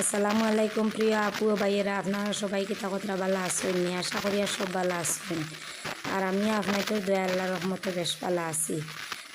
আসসালামু আলাইকুম প্রিয় আপু ও ভাইয়েরা, আপনারা সবাই কিতা কথা ভালো আছেন? নি, আশা করি আর সব ভালো আছেন। আর আমি আপনাকে দয়া আল্লাহ রহমতে বেশ ভালো আছি।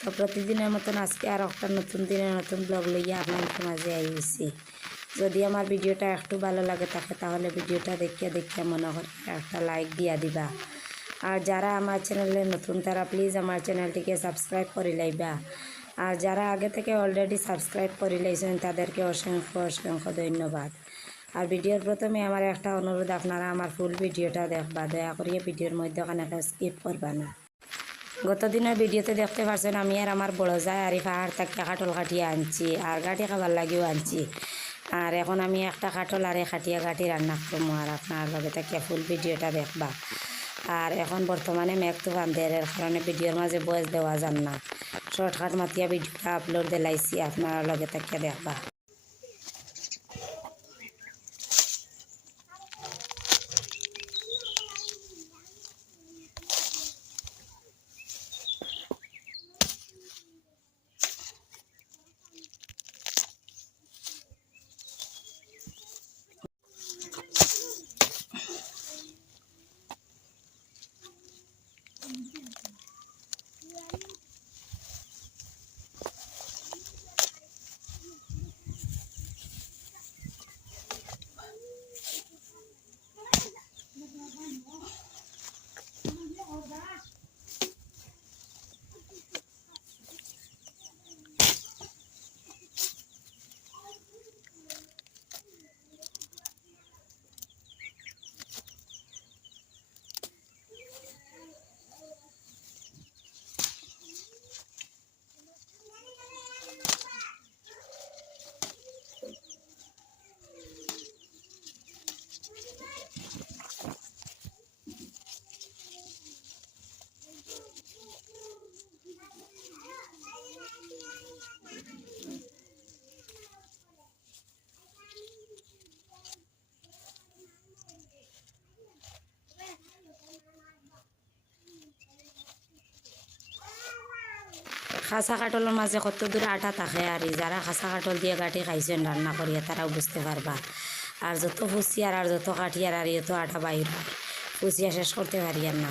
তো প্রতিদিনের মতন আজকে আর একটা নতুন দিনের নতুন ব্লগ লইয়া আপনাদের মাঝে আইছি। যদি আমার ভিডিওটা একটু ভালো লাগে থাকে, তাহলে ভিডিওটা দেখিয়া দেখিয়া মনে করে একটা লাইক দিয়া দিবা। আর যারা আমার চ্যানেলে নতুন, তারা প্লিজ আমার চ্যানেলটিকে সাবস্ক্রাইব করে লাইবা। আর যারা আগে থেকে অলরেডি সাবস্ক্রাইব করে লাইছেন তাদেরকে অসংখ্য অসংখ্য ধন্যবাদ। আর ভিডিওর প্রথমে আমার একটা অনুরোধ, আপনারা আমার ফুল ভিডিওটা দেখবা, দয়া করিয়ে ভিডিওর মধ্যে ওখানে স্কিপ করবা না। গত দিনের ভিডিওতে দেখতে পারছেন, আমি আর আমার বড় যায় আর পাহাড় থেকে কাটল কাটিয়ে আনছি, আর গাঠি খাবার লাগিও আনছি। আর এখন আমি একটা কাটল আর খাটিয়া গাঠি রান্না করব, আর আপনার লগে থেকে ফুল ভিডিওটা দেখবা। আর এখন বর্তমানে মেঘ বান্ধের কারণে ভিডিওর মাঝে বয়স দেওয়া যান না। শর্টকাট মাতিয়া ভিডিওটা আপলোড দিলাইছি, আপনার লগে থাকিয়া দেখবা। খাসা কাটলের মাঝে কত দূরে আটা থাকে আর যারা খাসা কাটল দিয়ে গাঠি খাইছেন রান্না করিয়া তারাও বুঝতে পারবা আর যত ফুসিয়ার আর যত কাঠিয়ার আর এত আটা বাইর ফুসিয়া শেষ করতে পারি আর না।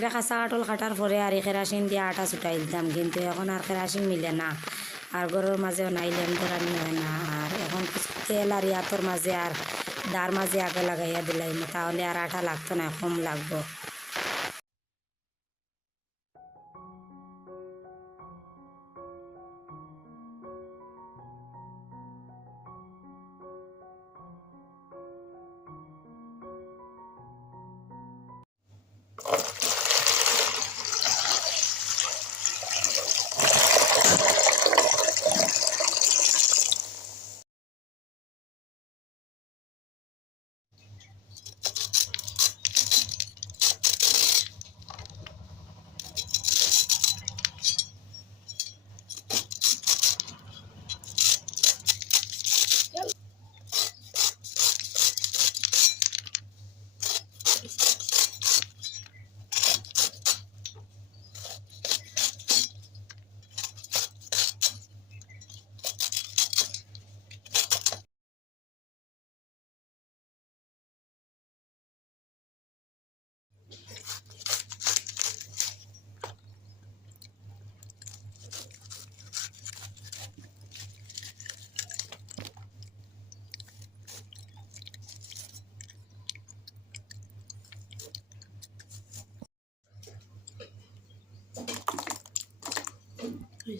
আগে কাঁচা কাটল কাটার পরে আর কেরাসিন দিয়ে আটা ছুটাই দিতাম, কিন্তু এখন আর কেরাসিন মিলে না। আর গরুর মাঝেও নাইলেন ধরানি হয় না। আর এখন তেল আর ইয়াতর মাঝে আর দার মাঝে আগে লাগাইয়া দিলাই তাহলে আর আটা লাগতো না কম লাগবো।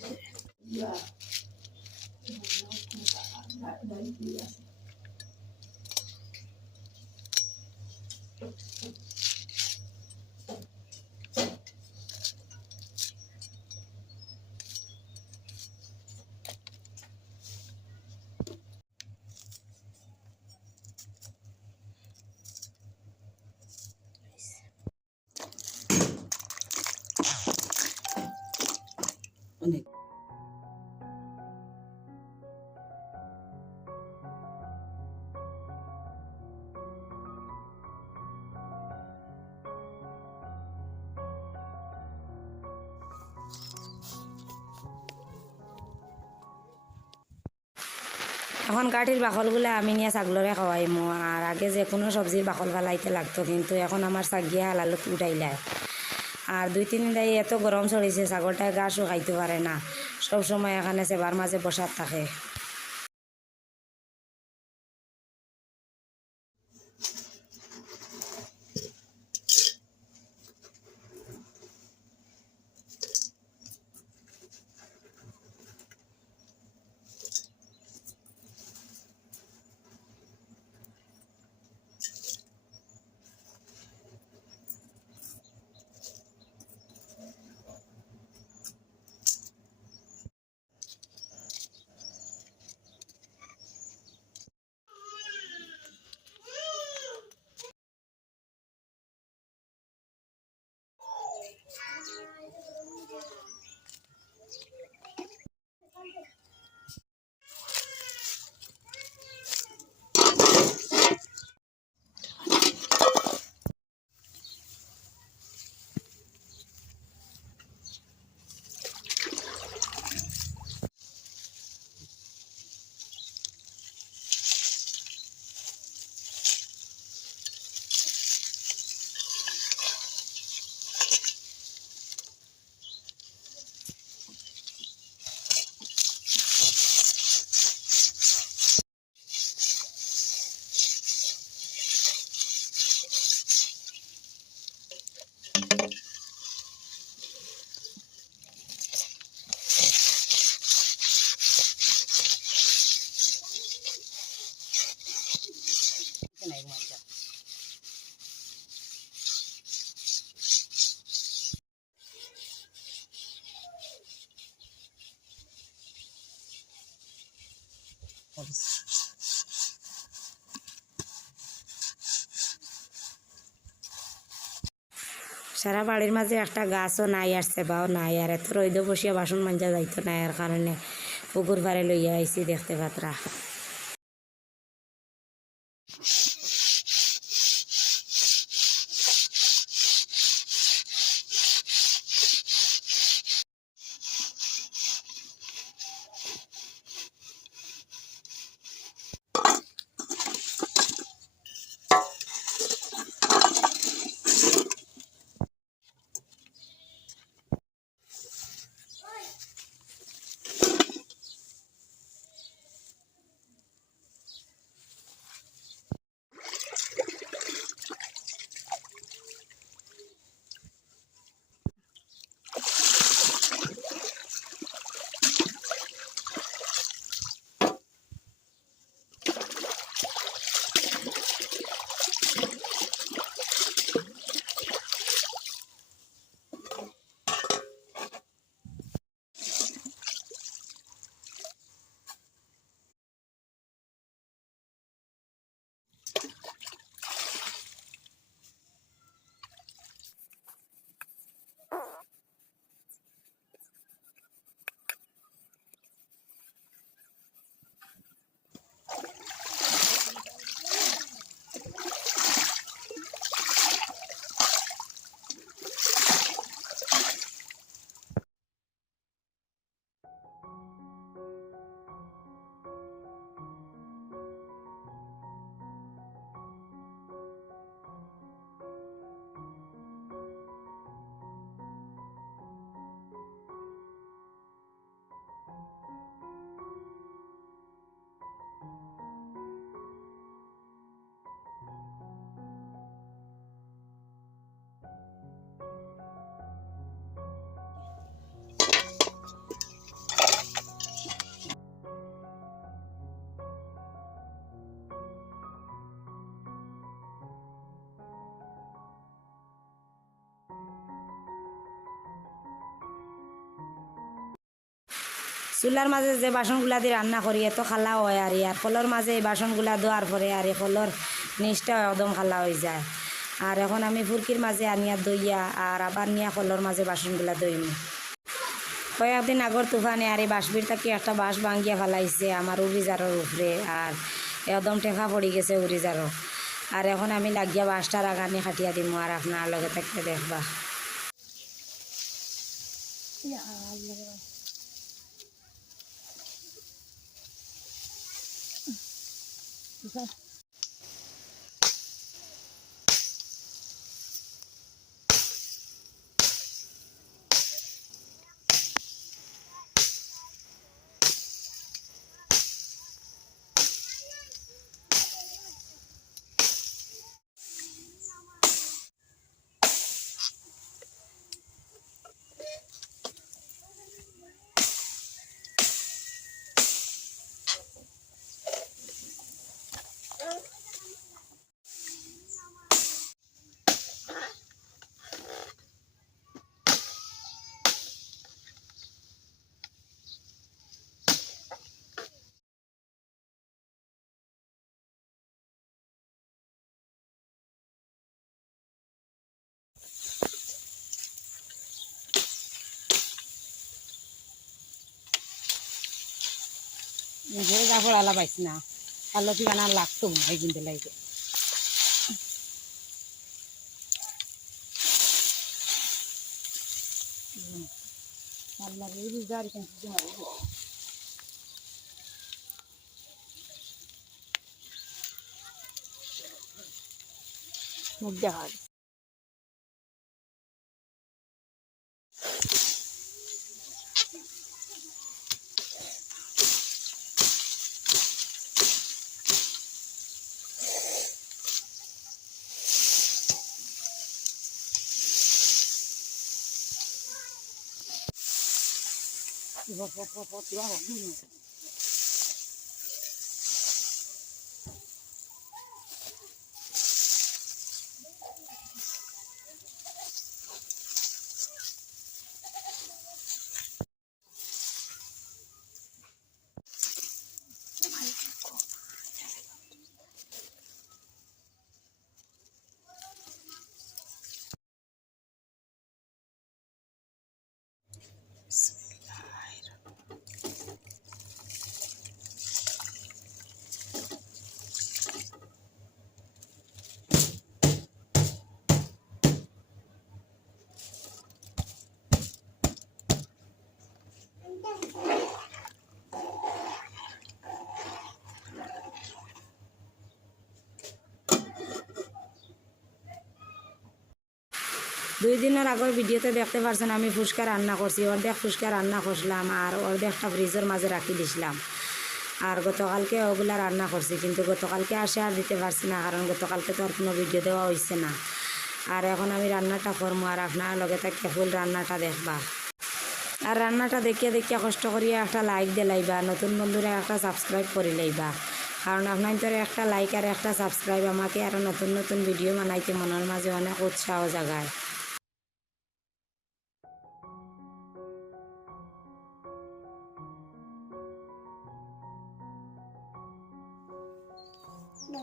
です。অনেক। এখন গাঠির বাকলগুলো আমি নিয়ে ছাগলরে খাওয়াইমো আর আগে যে কোনো সবজির বাকল ফেলাইতে লাগতো, কিন্তু এখন আমার ছাগিয়া আলালত উঠাইলায় আর দুই, তিন দিন এত গরম চড়িছে ছাগলটায় গা শুকাইতে পারে না। সব সময় এখানে সেবার মাঝে বসার থাকে। সারা বাড়ির মাঝে একটা গাছও নাই আসছে বাও নাই আর এত রইদ বসিয়া বাসন মাঞ্জা যাইতো নাই আর কারণে পুকুর পাড়ে লইয়া আইসি দেখতে পাত্রা। চুলার মাঝে যে বাসনগুলা দিয়ে রান্না করি, এত খালা হয় আর আর কলর মাঝে এই বাসনগুলা দেওয়ার পরে আর এই কলর নিচটা একদম খালা হয়ে যায়। আর এখন আমি ফুরকির মাঝে আনিয়া দইয়া আর আবার নিয়া কলর মাঝে বাসনগুলা দইম কয়েকদিন আগর তুফানে আর এই বাঁশবির থাকি একটা বাঁশ ভাঙ্গিয়া ফেলাইছে আমার উড়িজারের উপরে আর একদম টেকা পড়ি গেছে উড়িজারও আর এখন আমি লাগিয়া বাঁশটার আগানি খাটিয়া দিমু আর আপনার লগে থাকতে দেখবা 你看 নিজের কাপড় আলা পাইছি না। আলো কি বানা লাগতো ভাই কিনতে লাগে। মুখ দেখা 好好好，知好了，不用。দুই দিনের আগের ভিডিওতে দেখতে পারছেন আমি ফুচকা রান্না করছি। অর্ধেক ফুচকা রান্না করছিলাম আর অর্ধেকটা ফ্রিজের মাঝে রাখি দিছিলাম। আর গতকালকে ওগুলা রান্না করছি, কিন্তু গতকালকে আসে আর দিতে পারছি না, কারণ গতকালকে তো আর কোনো ভিডিও দেওয়া হয়েছে না। আর এখন আমি রান্নাটা করব আর আপনার লগে থাকে ফুল রান্নাটা দেখবা। আর রান্নাটা দেখিয়া দেখিয়া কষ্ট করিয়া একটা লাইক দিয়ে লাইবা, নতুন বন্ধুরা একটা সাবস্ক্রাইব করে লাইবা। কারণ আপনার তোর একটা লাইক আর একটা সাবস্ক্রাইব আমাকে আরও নতুন নতুন ভিডিও বানাইতে মনের মাঝে অনেক উৎসাহ জাগায়। Да.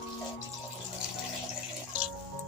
Thank you.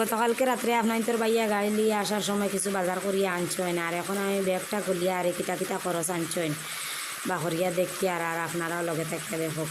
গতকালকে রাত্রে আপনার তোর বাইয়া গাড়ি নিয়ে আসার সময় কিছু বাজার করিয়া আনছেন আর এখন আমি ব্যাগটা খুলিয়া আর কিতা কিতা খরচ আনছেন বা করিয়া দেখি আর আর আপনারাও লগে থাকতে দেখো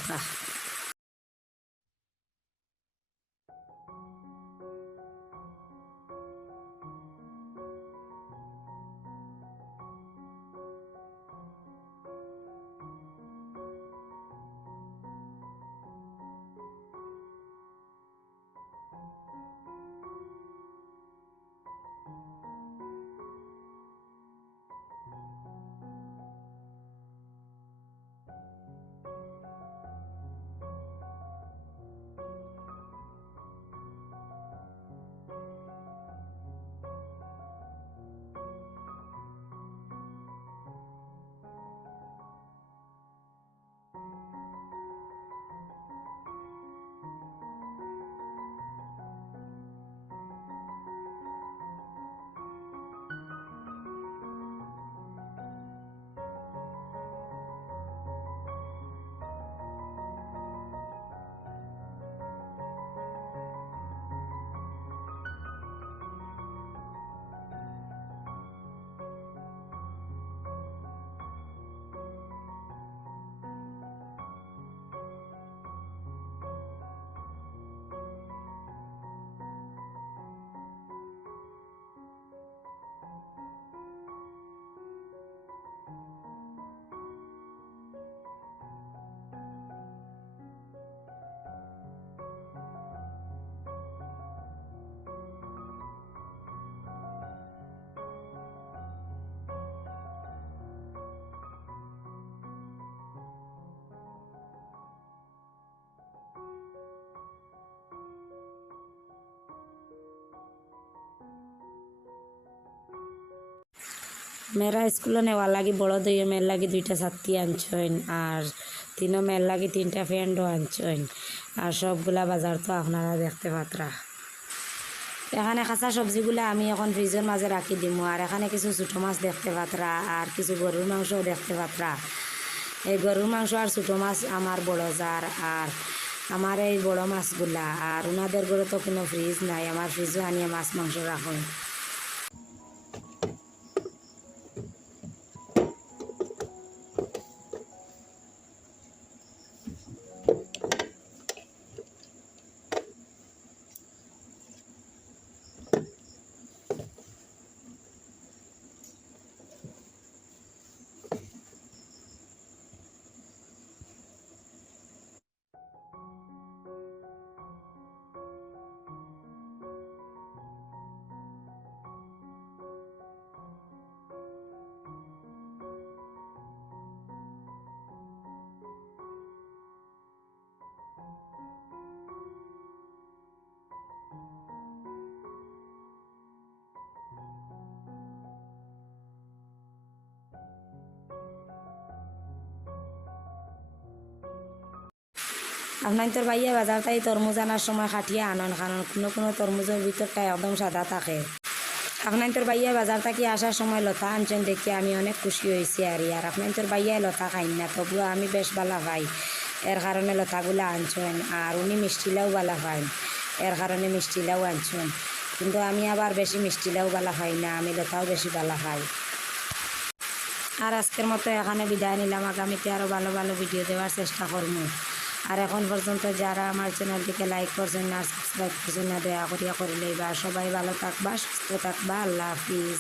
মেয়েরা স্কুলে নেওয়ার লাগি বড় দুইও মেয়ের লাগি দুইটা ছাত্রী আনছেন আর তিনও মেয়ের লাগি তিনটা ফ্রেন্ডও আনছেন আর সবগুলা বাজার তো আপনারা দেখতে পাত্রা। এখানে কাঁচা সবজিগুলো আমি এখন ফ্রিজের মাঝে রাখি দিমু, আর এখানে কিছু ছোটো মাছ দেখতে পাত্রা, আর কিছু গরুর মাংসও দেখতে পাত্রা। এই গরুর মাংস আর ছোটো মাছ আমার বড় জার আর আমার এই বড় মাছগুলা, আর ওনাদের ঘরে তো কোনো ফ্রিজ নাই, আমার ফ্রিজও আনিয়ে মাছ মাংস রাখুন। আপনার তোর ভাইয়া বাজার তাই তরমুজ আনার সময় খাটিয়ে আনন, কারণ কোনো কোনো তরমুজের ভিতরটা একদম সাদা থাকে। আপনার তোর ভাইয়া বাজার থেকে আসার সময় লতা আনছেন দেখে আমি অনেক খুশি হয়েছি আর আর আপনার তোর ভাইয়া লতা খাই না, তবুও আমি বেশ ভালো পাই এর কারণে লতাগুলো আনছেন, আর উনি মিষ্টিলাও ভালো পাই এর কারণে মিষ্টিলাও আনছেন। কিন্তু আমি আবার বেশি মিষ্টিলাও বালা খাই না, আমি লতাও বেশি বালা খাই। আর আজকের মতো এখানে বিদায় নিলাম। আগামীতে আরও ভালো ভালো ভিডিও দেওয়ার চেষ্টা করব। আর এখন পর্যন্ত যারা আমার চ্যানেলটিকে লাইক করছেন না সাবস্ক্রাইব করছেন না, দয়া করিয়া করে লইবা সবাই ভালো থাকবা, সুস্থ থাকবা, আল্লাহ হাফিজ।